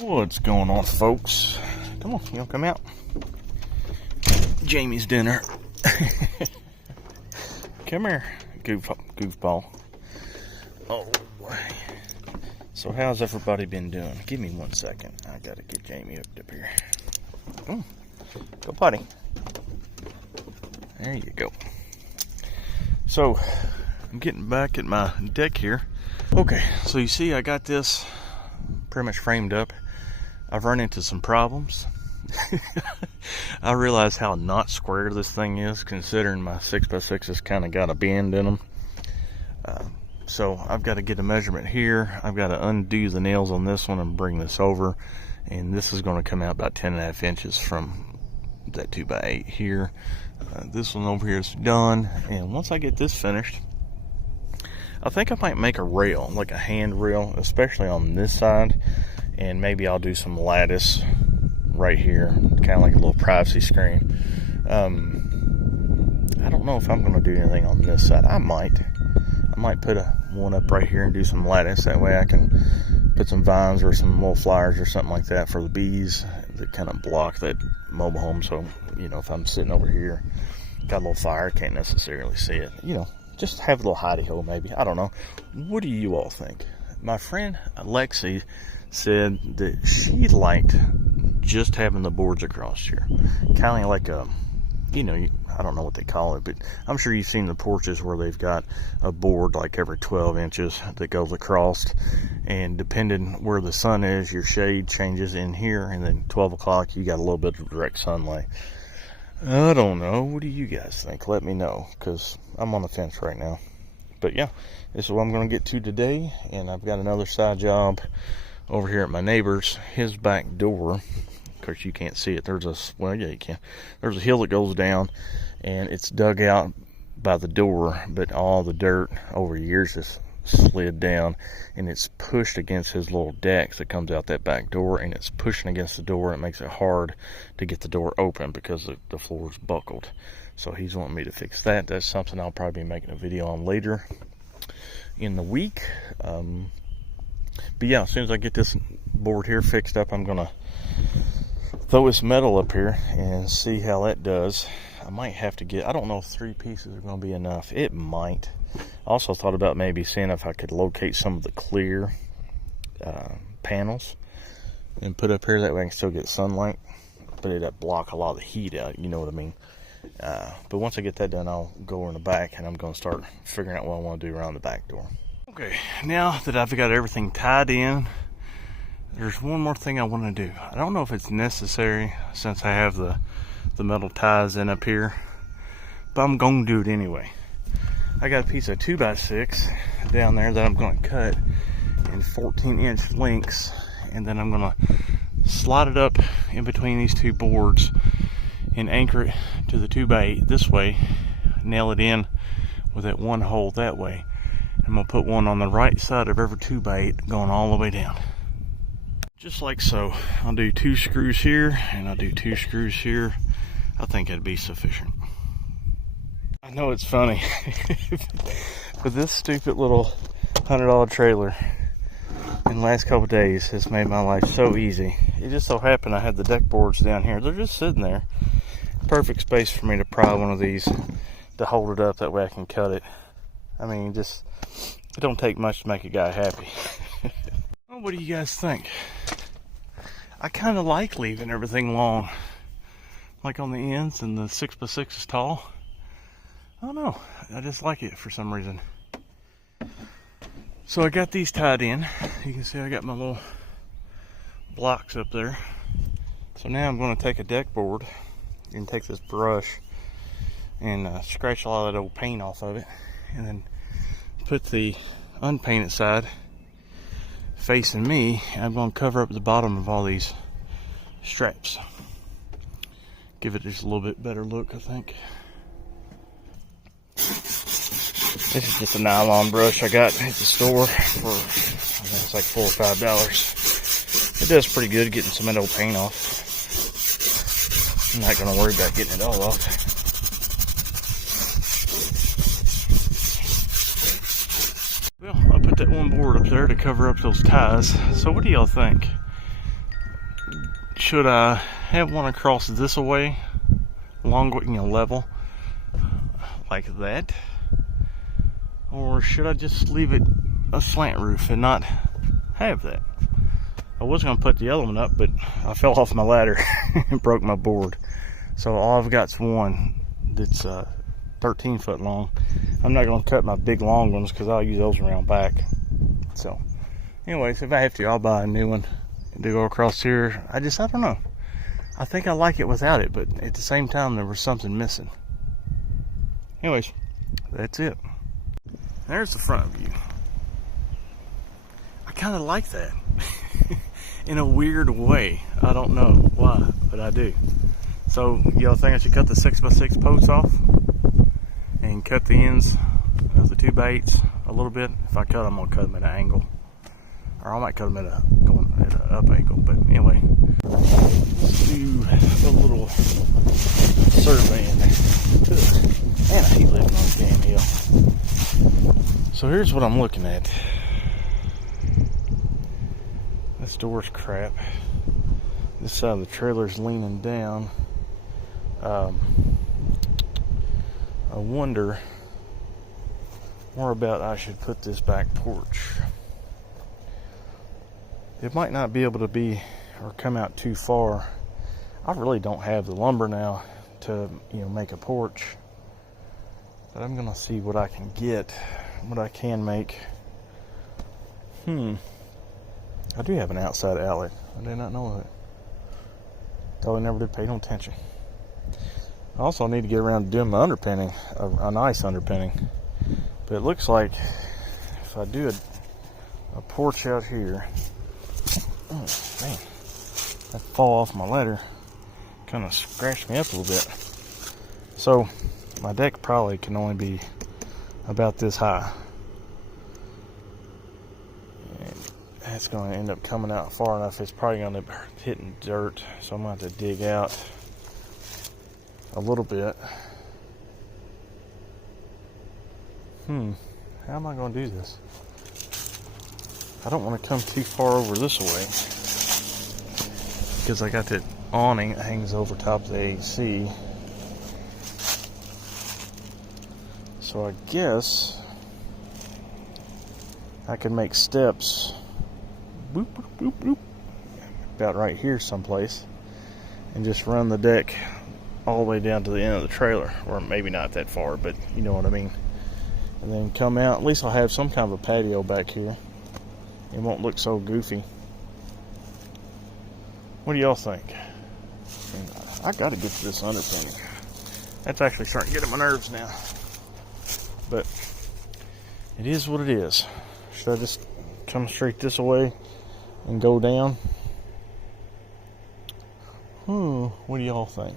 What's going on, folks? Come on, you wanna come out? Jamie's dinner. Come here, goofball. Oh boy. So how's everybody been doing? Give me 1 second. I gotta get Jamie hooked up here. Oh, go potty. There you go. So I'm getting back at my deck here. Okay, so you see I got this pretty much framed up. I've run into some problems. I realize how not square this thing is, considering my 6x6 has kind of got a bend in them. So I've got to get a measurement here. I've got to undo the nails on this one and bring this over, and this is going to come out about 10.5 inches from that 2x8 here. This one over here is done, and once I get this finished, I think I might make a rail, like a hand rail, especially on this side, and maybe I'll do some lattice right here, kind of like a little privacy screen. I don't know if I'm going to do anything on this side. I might put one up right here and do some lattice. That way I can put some vines or some little flowers or something like that for the bees that kind of block that mobile home. So, you know, if I'm sitting over here, got a little fire, can't necessarily see it. You know, just have a little hidey hole maybe. I don't know. What do you all think? My friend Lexi said that she liked just having the boards across here. Kind of like a, you know, I don't know what they call it, but I'm sure you've seen the porches where they've got a board like every 12 inches that goes across, and depending where the sun is, your shade changes in here, and then 12 o'clock you got a little bit of direct sunlight. I don't know. What do you guys think? Let me know, because I'm on the fence right now. But yeah, this is what I'm going to get to today, and I've got another side job over here at my neighbor's. His back door, of course you can't see it, there's a, well yeah you can, there's a hill that goes down, and it's dug out by the door, but all the dirt over years has slid down, and it's pushed against his little deck that comes out that back door, and it's pushing against the door, and it makes it hard to get the door open because the floor is buckled. So he's wanting me to fix that. That's something I'll probably be making a video on later in the week. But yeah, as soon as I get this board here fixed up, I'm gonna throw this metal up here and see how that does. I might have to get, I don't know if 3 pieces are gonna be enough. It might. I also thought about maybe seeing if I could locate some of the clear panels and put up here, that way I can still get sunlight, but it'd block a lot of the heat out, you know what I mean. But once I get that done, I'll go in the back and I'm going to start figuring out what I want to do around the back door. Okay, now that I've got everything tied in, there's one more thing I want to do. I don't know if it's necessary since I have the metal ties in up here, but I'm going to do it anyway. I got a piece of 2x6 down there that I'm going to cut in 14-inch lengths, and then I'm going to slide it up in between these two boards and anchor it to the 2x8 this way, nail it in with that one hole that way. I'm going to put one on the right side of every 2x8 going all the way down. Just like so. I'll do 2 screws here and I'll do 2 screws here. I think that'd be sufficient. I know it's funny, but this stupid little $100 trailer in the last couple of days has made my life so easy. It just so happened I had the deck boards down here. They're just sitting there. Perfect space for me to pry one of these to hold it up, that way I can cut it. I mean, just, it don't take much to make a guy happy. Well, what do you guys think? I kind of like leaving everything long, like on the ends, and the 6x6 is tall. I don't know, I just like it for some reason. So I got these tied in. You can see I got my little blocks up there. So now I'm going to take a deck board and take this brush and scratch a lot of that old paint off of it, and then put the unpainted side facing me. I'm going to cover up the bottom of all these straps, give it just a little bit better look, I think. This is just a nylon brush I got at the store for, I think it's like $4 or $5. It does pretty good getting some of that old paint off. I'm not going to worry about getting it all off. Well, I put that one board up there to cover up those ties. So what do y'all think? should I have one across this way, along, level, like that? Or should I just leave it a slant roof and not have that? I was going to put the other one up, but I fell off my ladder and broke my board. So all I've got's one that's 13 foot long. I'm not going to cut my big long ones because I'll use those around back. So anyways, if I have to, I'll buy a new one to go across here. I don't know. I think I like it without it, but at the same time, there was something missing. Anyways, that's it. There's the front view. I kind of like that. In a weird way. I don't know why, but I do. So, y'all think I should cut the 6x6 posts off and cut the ends of the 2x8s a little bit? If I cut them, I'm gonna cut them at an angle, or I might cut them at an up angle. But anyway, let's do a little surveying. Man, I hate living on this damn hill. So here's what I'm looking at. This door's crap. This side of the trailer's leaning down. I wonder more about I should put this back porch. It might not be able to be or come out too far. I really don't have the lumber now to make a porch, but I'm gonna see what I can get, what I can make. I do have an outside outlet. I did not know that. Probably never did pay no attention. I also need to get around to doing my underpinning, a nice underpinning. But it looks like if I do a porch out here, oh man, that fall off my ladder kind of scratched me up a little bit. So my deck probably can only be about this high. It's going to end up coming out far enough. It's probably going to be hitting dirt, so I'm going to have to dig out a little bit. How am I going to do this? I don't want to come too far over this way because I got that awning that hangs over top of the AC. So I guess I can make steps boop, boop, boop, boop, about right here someplace, and just run the deck all the way down to the end of the trailer, or maybe not that far, but you know what I mean. And then come out. At least I'll have some kind of a patio back here. It won't look so goofy. What do y'all think? I got to get to this underpinning. That's actually starting to get on my nerves now. But it is what it is. Should I just come straight this way and go down? What do y'all think?